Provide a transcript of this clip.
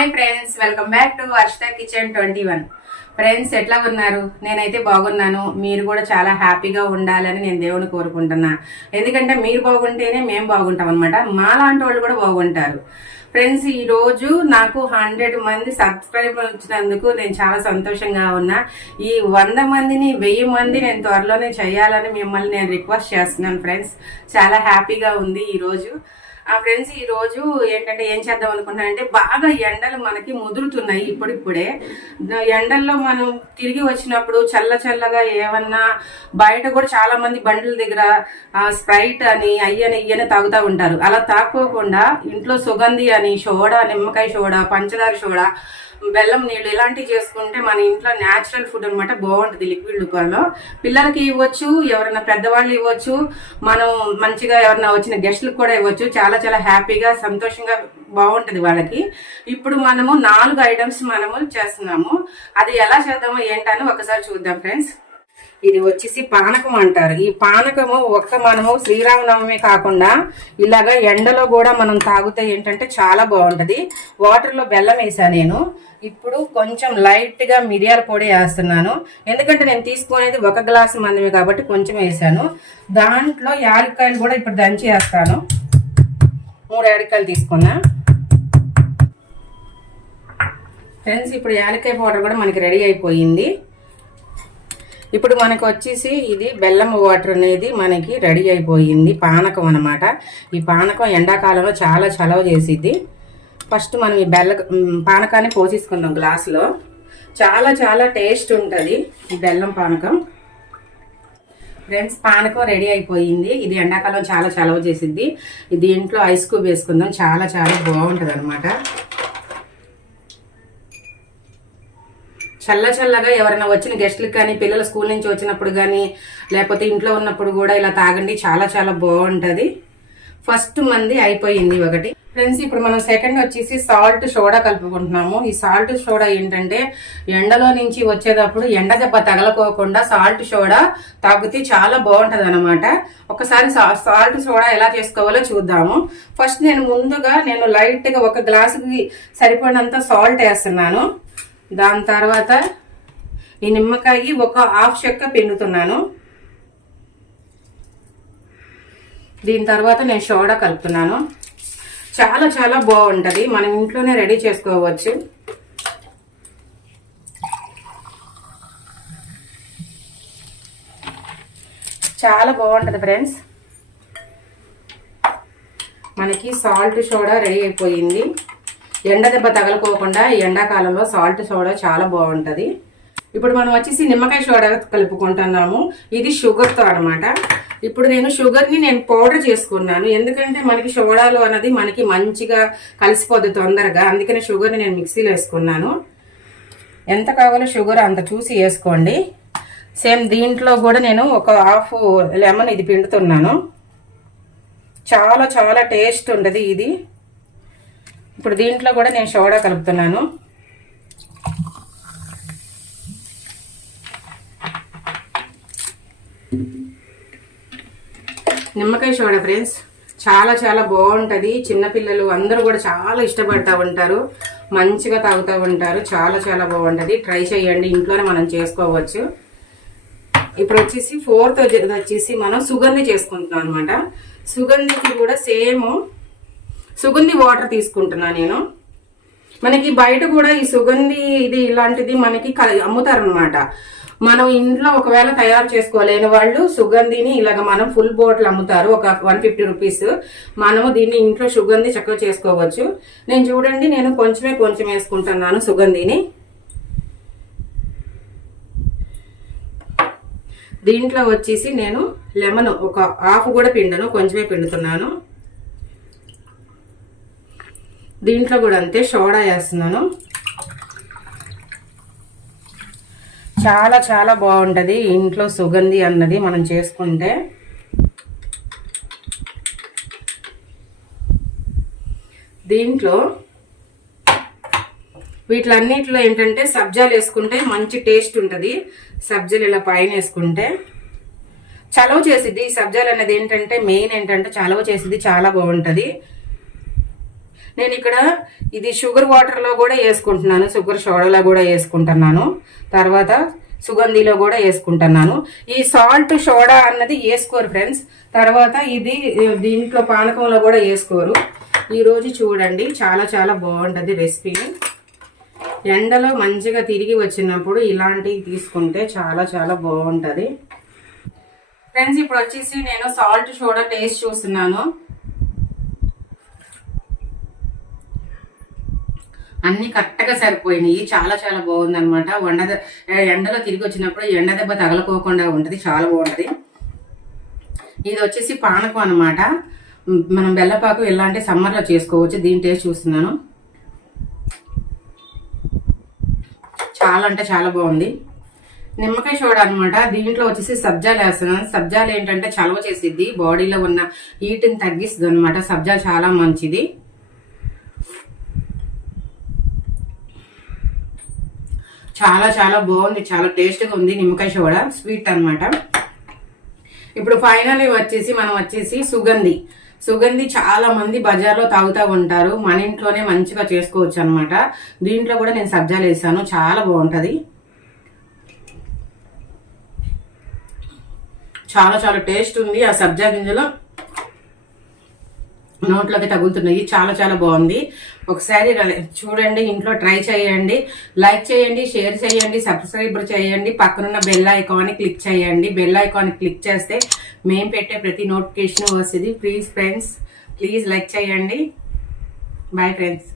Hi friends, welcome back to Varshita kitchen 21. Friends, ఎట్లా ఉన్నారు? నేనైతే బాగున్నాను. మీరు కూడా చాలా హ్యాపీగా ఉండాలని నేను దేవుని కోరుకుంటున్నా. ఎందుకంటే మీరు బాగుంటేనే మేము బాగుంటాం అనమాట. మా లాంటి వాళ్ళు కూడా బాగుంటారు. ఫ్రెండ్స్, ఈ రోజు నాకు 100 మంది సబ్స్క్రైబర్ వచ్చినందుకు నేను చాలా సంతోషంగా ఉన్నా. ఈ 100 మందిని 1000 మంది నేను త్వరలోనే చేయాలని మిమ్మల్ని నేను రిక్వెస్ట్ చేస్తున్నాను. ఫ్రెండ్స్, చాలా హ్యాపీగా ఉంది ఈ రోజు. ఫ్రెండ్స్, ఈ రోజు ఏంటంటే ఏం చేద్దాం అనుకుంటున్నానంటే, బాగా ఎండలు మనకి ముదురుతున్నాయి ఇప్పుడిప్పుడే. ఎండల్లో మనం తిరిగి వచ్చినప్పుడు చల్లగా ఏమన్నా బయట కూడా చాలా మంది బండ్ల దగ్గర స్ప్రైట్ అని అయ్యని తాగుతూ ఉంటారు. అలా తాక్కోకుండా ఇంట్లో సుగంధి అని సోడా, నిమ్మకాయ సోడా, పంచదార సోడా, బెల్లం నీళ్ళు ఇలాంటివి చేసుకుంటే మన ఇంట్లో న్యాచురల్ ఫుడ్ అనమాట. బాగుంటుంది లిక్విడ్ రూపంలో. పిల్లలకి ఇవ్వచ్చు, ఎవరైనా పెద్దవాళ్ళు ఇవ్వచ్చు, మనం మంచిగా ఎవరైనా వచ్చిన గెస్ట్లకు కూడా ఇవ్వచ్చు. చాలా చాలా హ్యాపీగా సంతోషంగా బాగుంటుంది వాళ్ళకి. ఇప్పుడు మనము 4 ఐటమ్స్ మనము చేస్తున్నాము. అది ఎలా చేద్దామో ఏంటని ఒకసారి చూద్దాం ఫ్రెండ్స్. ఇది వచ్చేసి పానకం అంటారు. ఈ పానకము మనము శ్రీరామనవమి కాకుండా ఇలాగా ఎండలో కూడా మనం తాగితే ఏంటంటే చాలా బాగుంటది. వాటర్ లో బెల్లం వేసా నేను. ఇప్పుడు కొంచెం లైట్ గా మిరియాల పొడి వేస్తున్నాను. ఎందుకంటే నేను తీసుకునేది 1 గ్లాసు మందిమే కాబట్టి కొంచెం వేసాను. దాంట్లో యాలక్కాయలు కూడా ఇప్పుడు దంచి వేస్తాను. 3 యాలక్కాయలు తీసుకున్నా. ఫ్రెండ్స్, ఇప్పుడు యాలక్కాయ పౌడర్ కూడా మనకి రెడీ అయిపోయింది. ఇప్పుడు మనకు వచ్చేసి ఇది బెల్లం వాటర్ అనేది మనకి రెడీ అయిపోయింది. పానకం అనమాట. ఈ పానకం ఎండాకాలంలో చాలా చలవ చేసిద్ది. ఫస్ట్ మనం ఈ పానకాన్ని పోసేసుకుందాం గ్లాసులో. చాలా చాలా టేస్ట్ ఉంటుంది ఈ బెల్లం పానకం. ఫ్రెండ్స్, పానకం రెడీ అయిపోయింది. ఇది ఎండాకాలం చాలా చలవ చేసిద్ది. దీంట్లో ఐస్ క్యూబ్ వేసుకుందాం. చాలా చాలా బాగుంటుంది అనమాట. చల్లగా ఎవరైనా వచ్చిన గెస్ట్లకు కానీ, పిల్లలు స్కూల్ నుంచి వచ్చినప్పుడు కానీ, లేకపోతే ఇంట్లో ఉన్నప్పుడు కూడా ఇలా తాగండి. చాలా చాలా బాగుంటుంది. ఫస్ట్ మంది అయిపోయింది ఒకటి. ఫ్రెండ్స్, ఇప్పుడు మనం సెకండ్ వచ్చేసి సాల్ట్ సోడా కలుపుకుంటున్నాము. ఈ సాల్ట్ సోడా ఏంటంటే ఎండలో నుంచి వచ్చేటప్పుడు ఎండ దెబ్బ తగలకోకుండా సాల్ట్ సోడా తాగితే చాలా బాగుంటది అనమాట. ఒకసారి సాల్ట్ సోడా ఎలా చేసుకోవాలో చూద్దాము. ఫస్ట్ ముందుగా లైట్ గా 1 గ్లాసుకి సరిపడినంత సాల్ట్ వేస్తున్నాను. దాని తర్వాత ఈ నిమ్మకాయ 1/2 చెక్క పిండుతున్నాను. దీని తర్వాత నేను సోడా కలుపుతున్నాను. చాలా చాలా బాగుంటుంది. మనం ఇంట్లోనే రెడీ చేసుకోవచ్చు. చాలా బాగుంటుంది ఫ్రెండ్స్. మనకి సాల్ట్ సోడా రెడీ అయిపోయింది. ఎండ దెబ్బ తగలకోకుండా ఎండాకాలంలో సాల్ట్ సోడా చాలా బాగుంటుంది. ఇప్పుడు మనం వచ్చేసి నిమ్మకాయ సోడా కలుపుకుంటున్నాము. ఇది షుగర్తో అనమాట. ఇప్పుడు షుగర్ని పౌడర్ చేసుకున్నాను. ఎందుకంటే మనకి సోడాలు అన్నది మనకి మంచిగా కలిసిపోద్ది తొందరగా. అందుకని షుగర్ని నేను మిక్సీలో వేసుకున్నాను. ఎంత కావాలో షుగర్ అంత చూసి వేసుకోండి. సేమ్ దీంట్లో కూడా 1/2 లెమన్ ఇది పిండుతున్నాను. చాలా చాలా టేస్ట్ ఉంటుంది ఇది. ఇప్పుడు దీంట్లో కూడా నేను సోడా కలుపుతున్నాను. నిమ్మకాయ సోడా ఫ్రెండ్స్ చాలా చాలా బాగుంటుంది. చిన్నపిల్లలు అందరూ కూడా చాలా ఇష్టపడతా ఉంటారు. మంచిగా తాగుతూ ఉంటారు. చాలా చాలా బాగుంటుంది. ట్రై చేయండి. ఇంట్లోనే మనం చేసుకోవచ్చు. ఇప్పుడు వచ్చేసి ఫోర్త్ వచ్చేసి మనం సుగంధి చేసుకుంటున్నాం అనమాట. సుగంధికి కూడా సేమ్ సుగంధి వాటర్ తీసుకుంటున్నా నేను. మనకి బయట కూడా ఈ సుగంధి ఇది ఇలాంటిది మనకి అమ్ముతారు అనమాట. మనం ఇంట్లో ఒకవేళ తయారు చేసుకోలేని వాళ్ళు సుగంధిని ఇలాగ మనం ఫుల్ బాటిల్ అమ్ముతారు. ఒక 150 రూపీస్. మనము దీన్ని ఇంట్లో సుగంధి చక్కగా చేసుకోవచ్చు. చూడండి, కొంచెం వేసుకుంటున్నాను సుగంధిని. దీంట్లో వచ్చేసి లెమన్ 1/2 కూడా పిండను, కొంచెమే పిండుతున్నాను. దీంట్లో కూడా అంతే సోడా వేస్తున్నాను. చాలా చాలా బాగుంటుంది ఇంట్లో సుగంధి అన్నది మనం చేసుకుంటే. దీంట్లో వీటిలన్నిటిలో ఏంటంటే సబ్జాలు వేసుకుంటే మంచి టేస్ట్ ఉంటుంది. సబ్జాలు ఇలా పైన వేసుకుంటే చలవ చేసిద్ది. ఈ సబ్జాలు అనేది ఏంటంటే మెయిన్ ఏంటంటే చలవ చేసిద్ది. చాలా బాగుంటుంది. నేను ఇక్కడ ఇది షుగర్ వాటర్లో కూడా వేసుకుంటున్నాను, షుగర్ సోడాలో కూడా వేసుకుంటున్నాను, తర్వాత సుగంధిలో కూడా వేసుకుంటున్నాను. ఈ సాల్ట్ సోడా అన్నది వేసుకోరు ఫ్రెండ్స్. తర్వాత ఇది దీంట్లో పానకంలో కూడా వేసుకోరు. ఈరోజు చూడండి చాలా చాలా బాగుంటుంది రెసిపీ. ఎండలో మంచిగా తిరిగి వచ్చినప్పుడు ఇలాంటివి తీసుకుంటే చాలా చాలా బాగుంటుంది ఫ్రెండ్స్. ఇప్పుడు వచ్చేసి నేను సాల్ట్ సోడా టేస్ట్ చూస్తున్నాను. అన్ని కరెక్ట్గా సరిపోయినాయి, చాలా చాలా బాగుంది అనమాట. ఎండలో తిరిగి వచ్చినప్పుడు ఎండ దెబ్బ తగలకోకుండా ఉంటుంది, చాలా బాగుంటుంది. ఇది వచ్చేసి పానకం అనమాట. మనం బెల్లపాకు ఇలాంటి సమ్మర్లో చేసుకోవచ్చు. దీని టేస్ట్ చూస్తున్నాను, చాలా అంటే చాలా బాగుంది. నిమ్మకాయ సోడా అనమాట. దీంట్లో వచ్చేసి సబ్జాలు వేస్తున్నాను. సబ్జాలు ఏంటంటే చలవ చేసిద్ది, బాడీలో ఉన్న హీట్ని తగ్గిస్తుంది అనమాట. సబ్జా చాలా మంచిది. చాలా చాలా బాగుంది, చాలా టేస్ట్గా ఉంది. నిమ్మకాయ సోడా స్వీట్ అనమాట. ఇప్పుడు ఫైనల్ వచ్చేసి మనం వచ్చేసి సుగంధి చాలా మంది బజార్లో తాగుతూ ఉంటారు, మన ఇంట్లోనే మంచిగా చేసుకోవచ్చు అనమాట. దీంట్లో కూడా నేను సబ్జాలు వేసాను, చాలా బాగుంటుంది. చాలా చాలా టేస్ట్ ఉంది. ఆ సబ్జా గింజలో నోట్లోకి తగులుతున్నాయి, చాలా చాలా బాగుంది. ఒకసారి చూడండి, ఇంట్లో ట్రై చేయండి. లైక్ చేయండి, షేర్ చేయండి, సబ్స్క్రైబ్ చేయండి. పక్కనున్న బెల్ ఐకాన్ క్లిక్ చేయండి. బెల్ ఐకాన్ క్లిక్ చేస్తే మేము పెట్టే ప్రతి నోటిఫికేషన్ వస్తుంది. ప్లీజ్ ఫ్రెండ్స్, ప్లీజ్ లైక్ చేయండి. Bye friends.